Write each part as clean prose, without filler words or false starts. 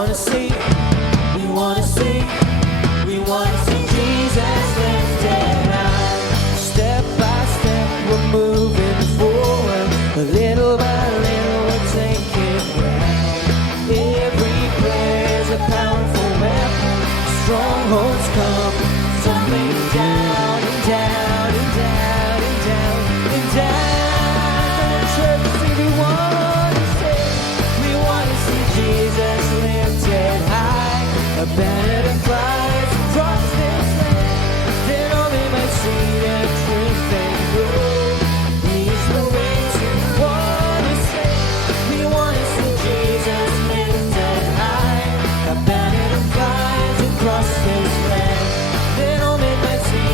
wanna see, we wanna see, we wanna see Jesus lifted high. Step by step we're moving forward, little by little we're taking ground. Every prayer is a powerful weapon. Strongholds come tumbling down and down and down and down and down. Church, see, we wanna see Jesus lifted high. A banner that flies across this land, then all they might see the truth and grow. He's the way to wanna say. We wanna see Jesus lifted high. A banner that flies across this land, then all they might see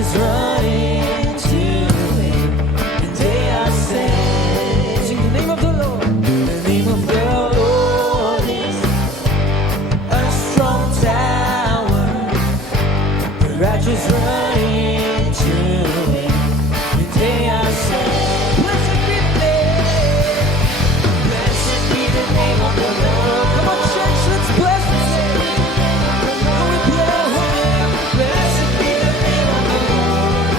righteous run into it, and they are saved. Sing the name of the Lord. The name of the Lord is a strong tower. The righteous run into it, and they are saved. Blessed be the name. Blessed be the name of the Lord. Come on, church, let's bless His name. Oh, we bless Him. Blessed be the name of the Lord.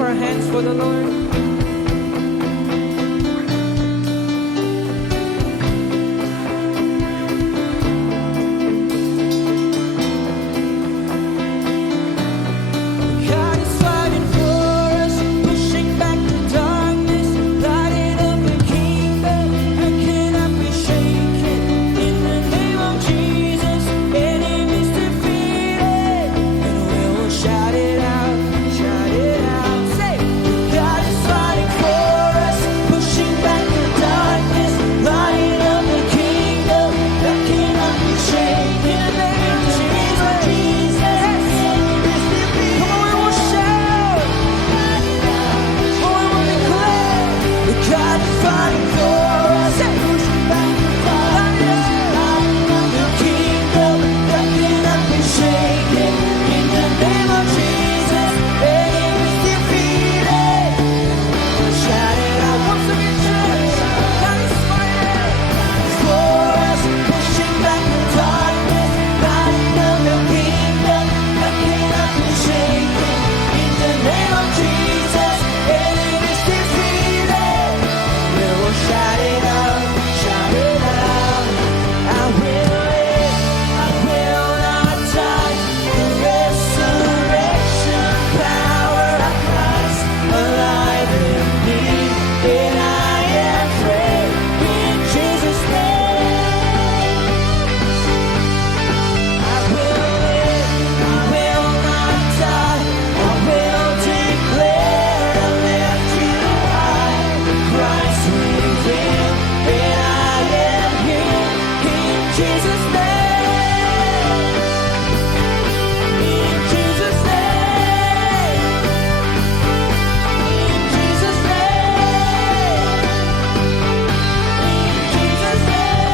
our hands for the Lord. God is fighting for us, pushing back the darkness, lighting up the kingdom that cannot be shaken. In the name of Jesus, enemies defeated, and we will shout it out, shout it out. Say, God is fighting for us, pushing back the darkness, lighting up the kingdom that cannot be shaken. In the name of Jesus, enemies defeated. Come on, we will shout. Oh, we will declare that God is fighting for us. Pushing back the darkness, lighting up the kingdom that cannot be shaken. In the name of Jesus, enemies defeated. Shout it out once again, church. God is fighting for us, pushing back the darkness, lighting up the kingdom that cannot be shaken. In the name of Jesus, enemies defeated. We will shout it out, shout it out. I will live, I will not die. The resurrection power of Christ alive in me, and I am free in Jesus' name. I will live, I will not die. I will declare to lift you high. Christ within, and I am here in Jesus' name. In Jesus' name. In Jesus' name. In Jesus' name.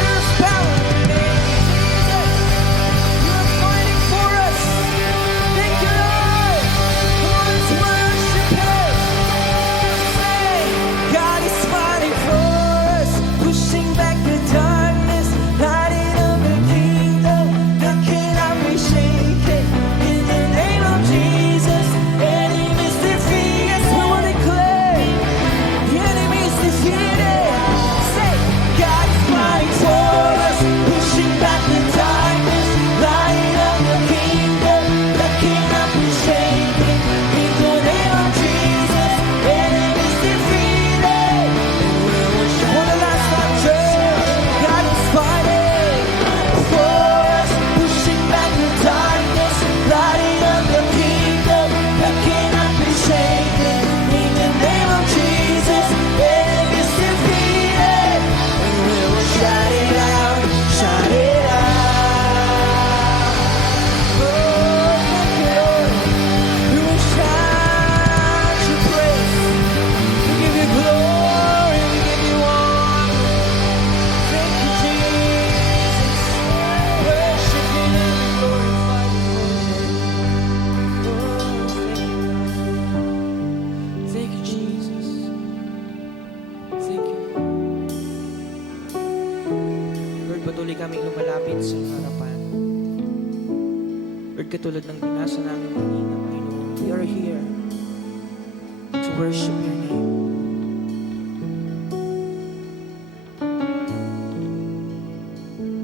There's power in the name of Jesus. You're fighting for us. Thank you, Lord. Come on, let's worship Him. Say, God is fighting for us, pushing back the darkness, lighting up the kingdom that cannot be shaken. In the name of Jesus, enemies defeated. Yes, we will declare, the enemy is defeated. Say, God is fighting for us, pushing back the darkness, lighting up the kingdom that cannot be shaken. In the name of Jesus, enemies defeated. And we will shout for the last time, church. God is fighting for us, pushing back the darkness, lighting up the kingdom that cannot be shaken. In the name of Jesus, enemies defeated. And we will shout it out, shout it out. Oh, thank you, Lord. We will shout your praise. We give you glory, we give you honor. Thank you, Jesus. Worship your name and glorify your name. Oh, thank you, Jesus. Thank you. Lord, patuloy kaming lumalapit sa harapan. Lord, katulad ng binasa namin kanina, Panginoon, we are here to worship your name.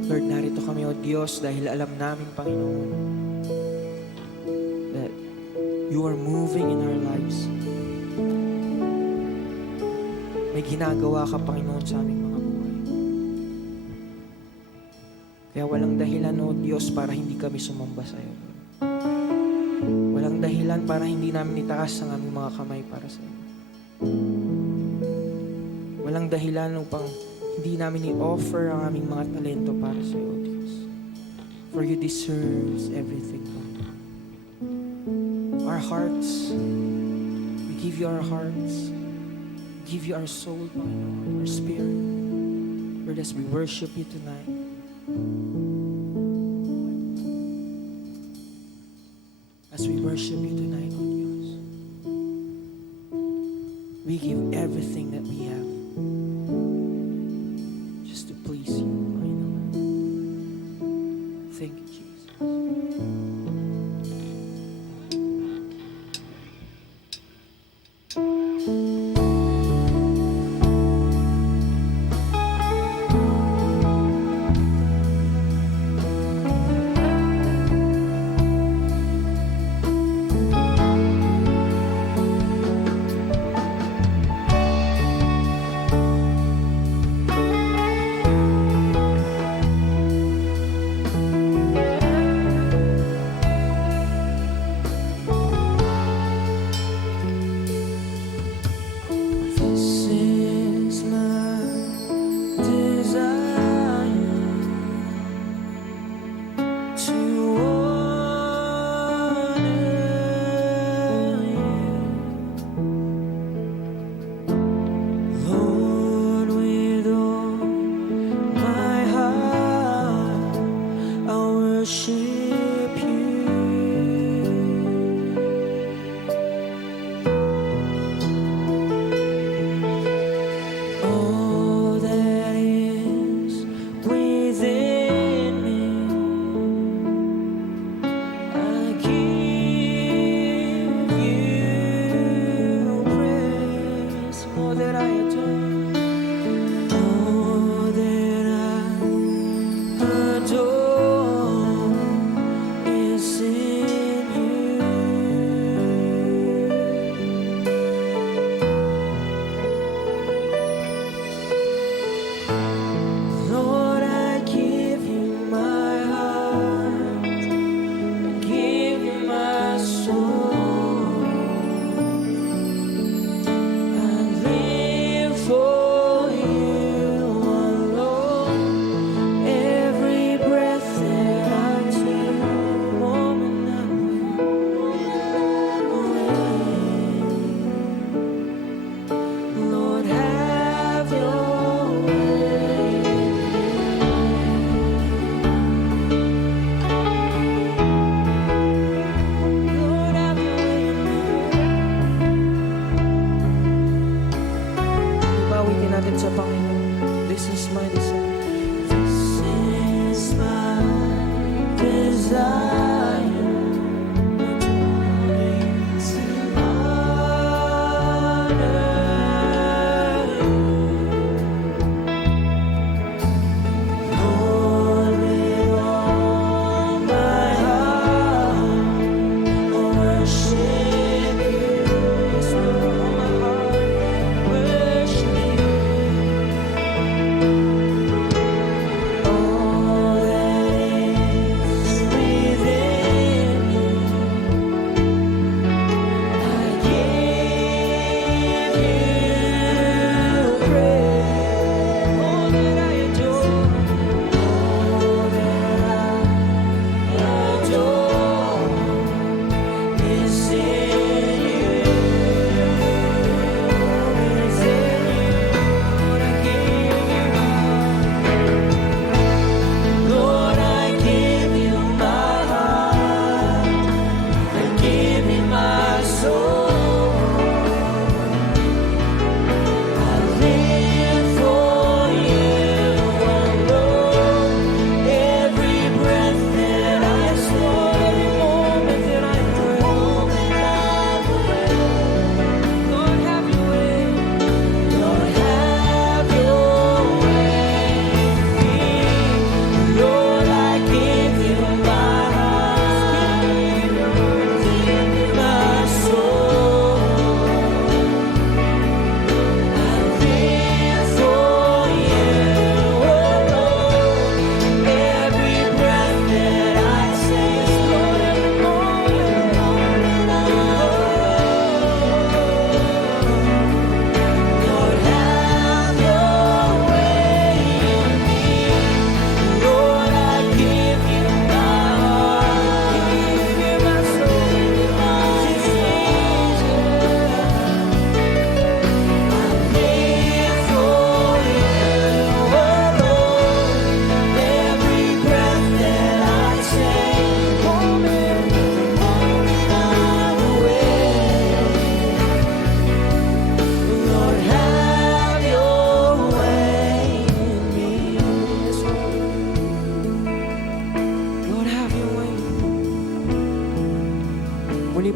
Lord, narito kami, O Diyos, dahil alam namin, Panginoon, that you are moving in our lives. May ginagawa ka, Panginoon, sa aming mga buhay. Kaya walang dahilan, O Diyos, para hindi kami sumamba sa iyo. Walang dahilan para hindi namin itaas ang aming mga kamay para sa iyo. Walang dahilan upang hindi namin i-offer ang aming mga talento para sa iyo, O Diyos. For you deserves everything, Lord. Our hearts, we give you our hearts. We give you our soul, Panginoon, our spirit. Lord, as we worship you tonight, as we worship you tonight, O Diyos, we give everything that we have just to please you, Panginoon.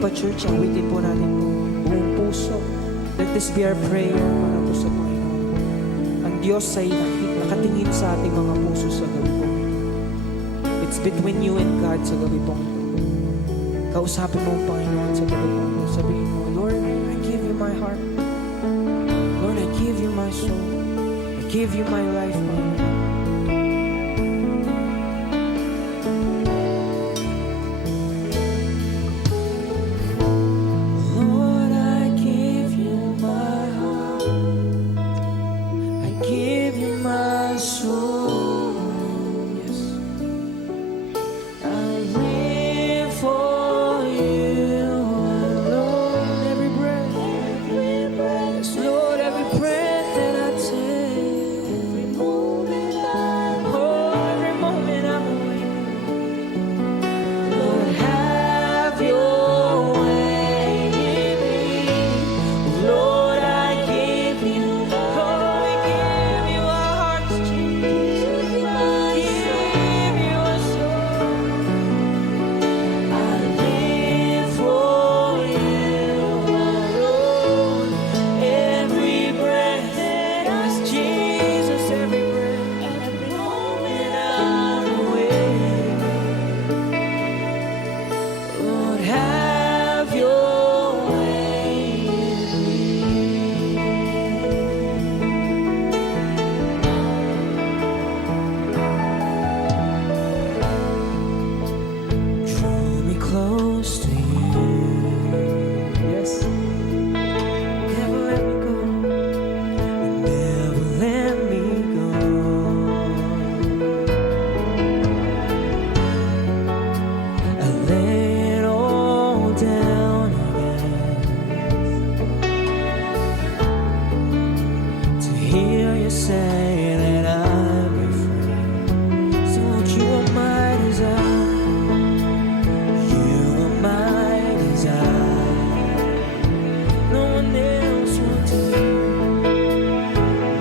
pa church, awitin po natin po buong puso. Let this be our prayer para po sa Panginoon. Ang Diyos ay nakatingin sa ating mga puso sa gabi po. It's between you and God sa gabi po ito. Kausapin mo ang Panginoon sa gabi po ito. Sabihin mo, Lord, I give you my heart. Lord, I give you my soul. I give you my life, Panginoon. Lord, I give you my heart. I give you my soul. Yes. I live for you alone. Every breath, yes, Lord, every breath that I take, every moment I'm awake. Lord, have your way in me. Lord, I give you, Lord, we give you our hearts, Jesus. Give you our soul. I live for you alone. Every breath, yes, Jesus, every breath, every moment I'm awake. Lord, have your way in me. Draw me close to you. Yes. Never let me go. Never let me go. I lay it all down again to hear you say that I'm your friend. So won't you are my desire? You are my desire. No one else will do.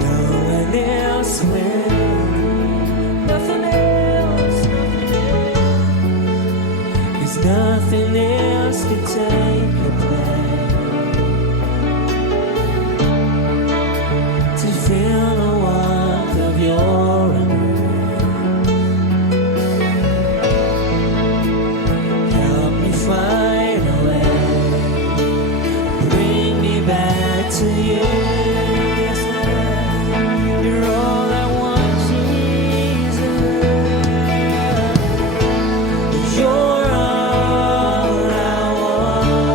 No one else will. Nothing else, nothing else. 'Cause nothing else can take your place. To feel the warmth of your embrace. Help me find a way. Bring me back to you. Yes, Lord. You're all I want, Jesus. You're all I want.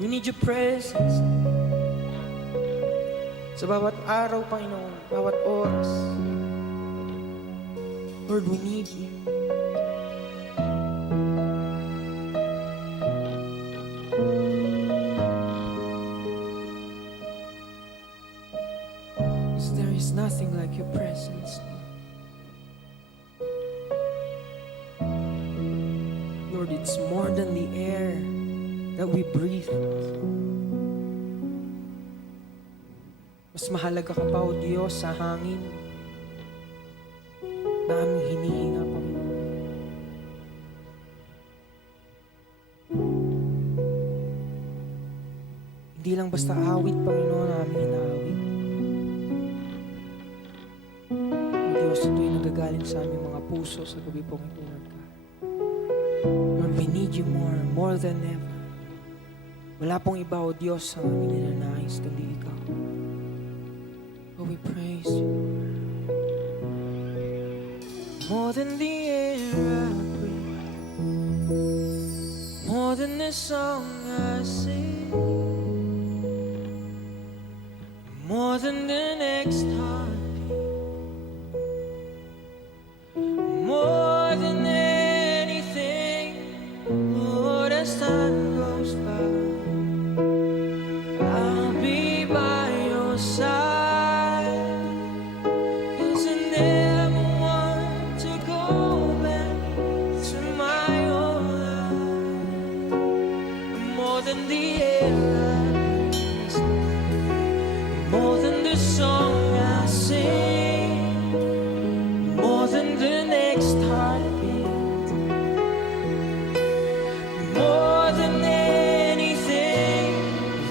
We need your presence. Sa bawat araw, Panginoon, bawat oras. Lord, we need you. Because there is nothing like your presence. Lord, it's more than the air that we breathe. Mas mahalaga ka pa, O Diyos, sa hangin na aming hinihinga, Panginoon. Hindi lang basta awit, Panginoon, na aming inaawit. O Diyos, ito'y nagagaling sa aming mga puso sa gabi pong ito, Lord God. Lord, we need you more than ever. Wala pong iba, O Diyos, ang aming ninanais, kundi ikaw. Oh, we praise you. More than the air I breathe, more than the song I sing, more than the next heartbeat, more than anything, Lord, as time goes by, I'll be by your side. More than the song I sing, more than the next heartbeat, more than anything,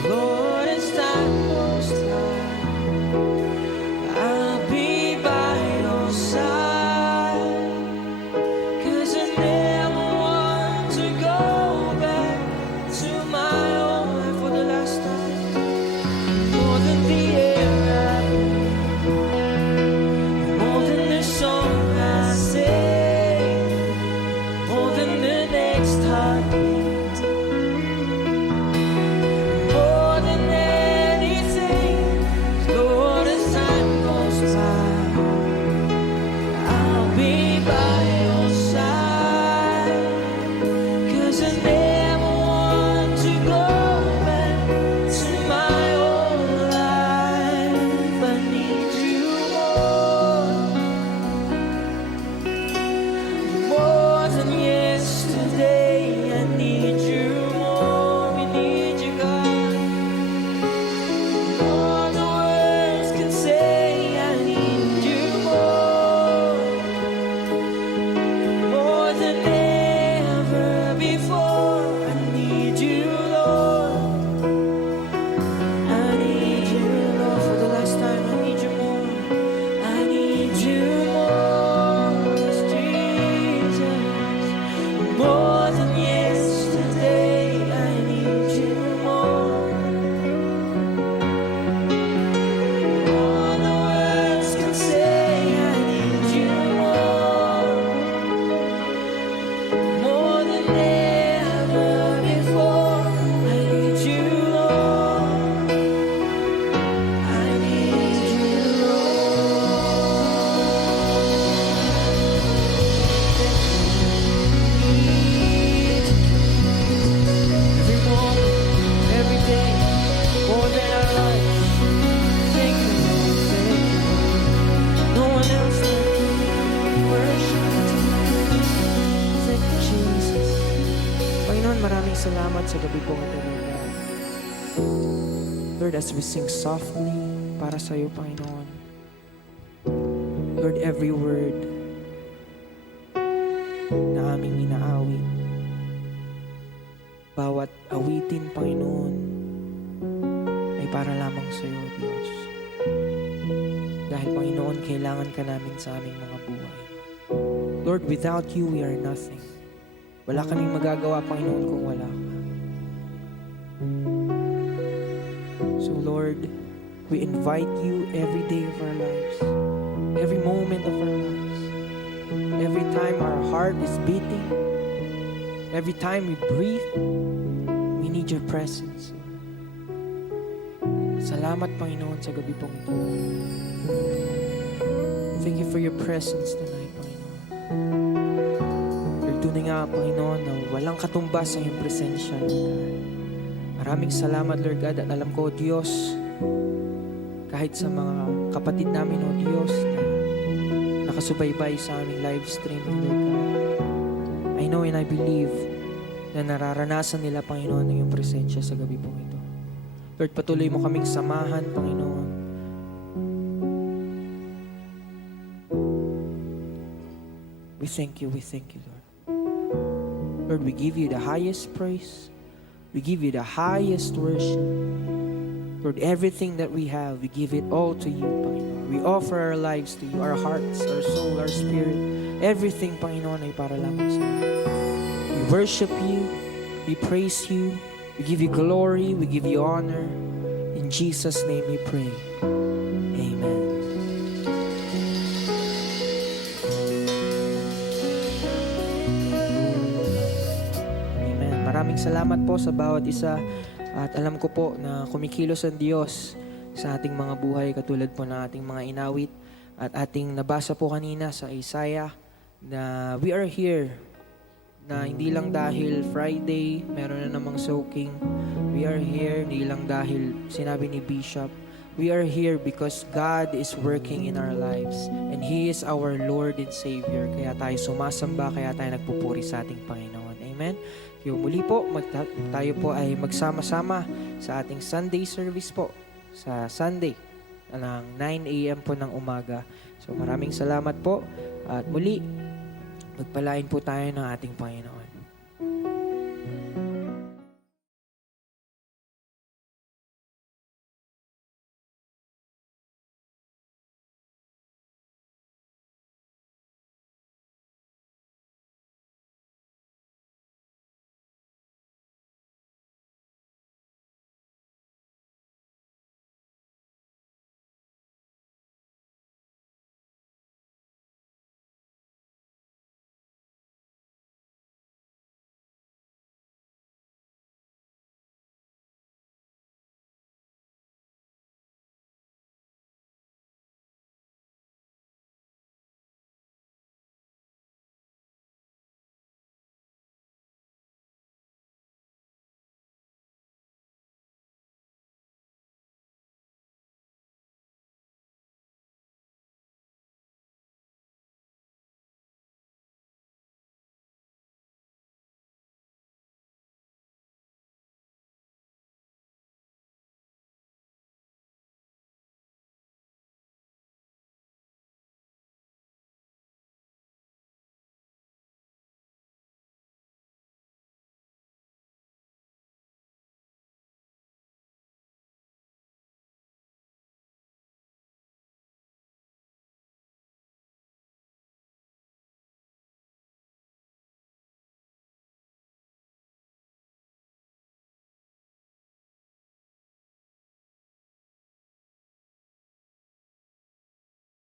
Lord, as time goes by, I'll be by your side, 'cause I never want to go back to my own life for the last time. More than the air I breathe, more than the song I sing, more than the next heartbeat, more than anything, Lord, as time goes by, I'll be by your side, 'cause I never want to go back to my own life. I need you more than yesterday. I need you more. We need you, God. All the words can say, I need you more than ever before. I need you, Lord. I need you, Lord, for the last time. I need you more. I need you more, Jesus. More than yesterday, I need you more. All the words can say, I need you more than ever before. I need you, Lord. I need you, every moment, every day, more than our lives. Thank you, Lord. Thank you, Lord. No one else like you. Worship you tonight. Thank you, Jesus. Panginoon, maraming salamat sa gabi pong ito, Lord God. Lord, as we sing softly para sa iyo, Panginoon. Lord, every word na aming inaawit, bawat awitin, Panginoon, ay para lamang sa iyo, Diyos. Dahil, Panginoon, kailangan ka namin sa aming mga buhay. Lord, without you, we are nothing. Wala kaming magagawa, Panginoon, kung wala ka. So, Lord, we invite you every day of our lives, every moment of our lives, every time our heart is beating, every time we breathe, we need your presence. Salamat, Panginoon, sa gabi pong ito. Thank you for your presence tonight, Panginoon. Lord, tunay nga, Panginoon, na walang katumbas ang iyong presensya, Lord God. Maraming salamat, Lord God, at alam ko, Diyos, kahit sa mga kapatid namin, O Diyos, na nakasubaybay sa aming live streaming, Lord God. I know and I believe na nararanasan nila, Panginoon, ang iyong presensya sa gabi pong ito. Lord, patuloy mo kaming samahan, Panginoon. We thank you, Lord. Lord, we give you the highest praise. We give you the highest worship. Lord, everything that we have, we give it all to you, Panginoon. We offer our lives to you, our hearts, our soul, our spirit. Everything, Panginoon, ay para lamang sa iyo. We worship you. We praise you. We give you glory. We give you honor. In Jesus' name we pray. Amen. Amen. Maraming salamat po sa bawat isa. At alam ko po na kumikilos ang Diyos sa ating mga buhay katulad po ng ating mga inawit. At ating nabasa po kanina sa Isaiah na we are here na hindi lang dahil Friday, meron na namang soaking. We are here hindi lang dahil sinabi ni Bishop. We are here because God is working in our lives and He is our Lord and Savior. Kaya tayo sumasamba, kaya tayo nagpupuri sa ating Panginoon. Amen? Kaya muli po, tayo po ay magsama-sama sa ating Sunday service po sa Sunday ng 9 a.m. po ng umaga. So maraming salamat po at muli, magpalain po tayo ng ating Panginoon.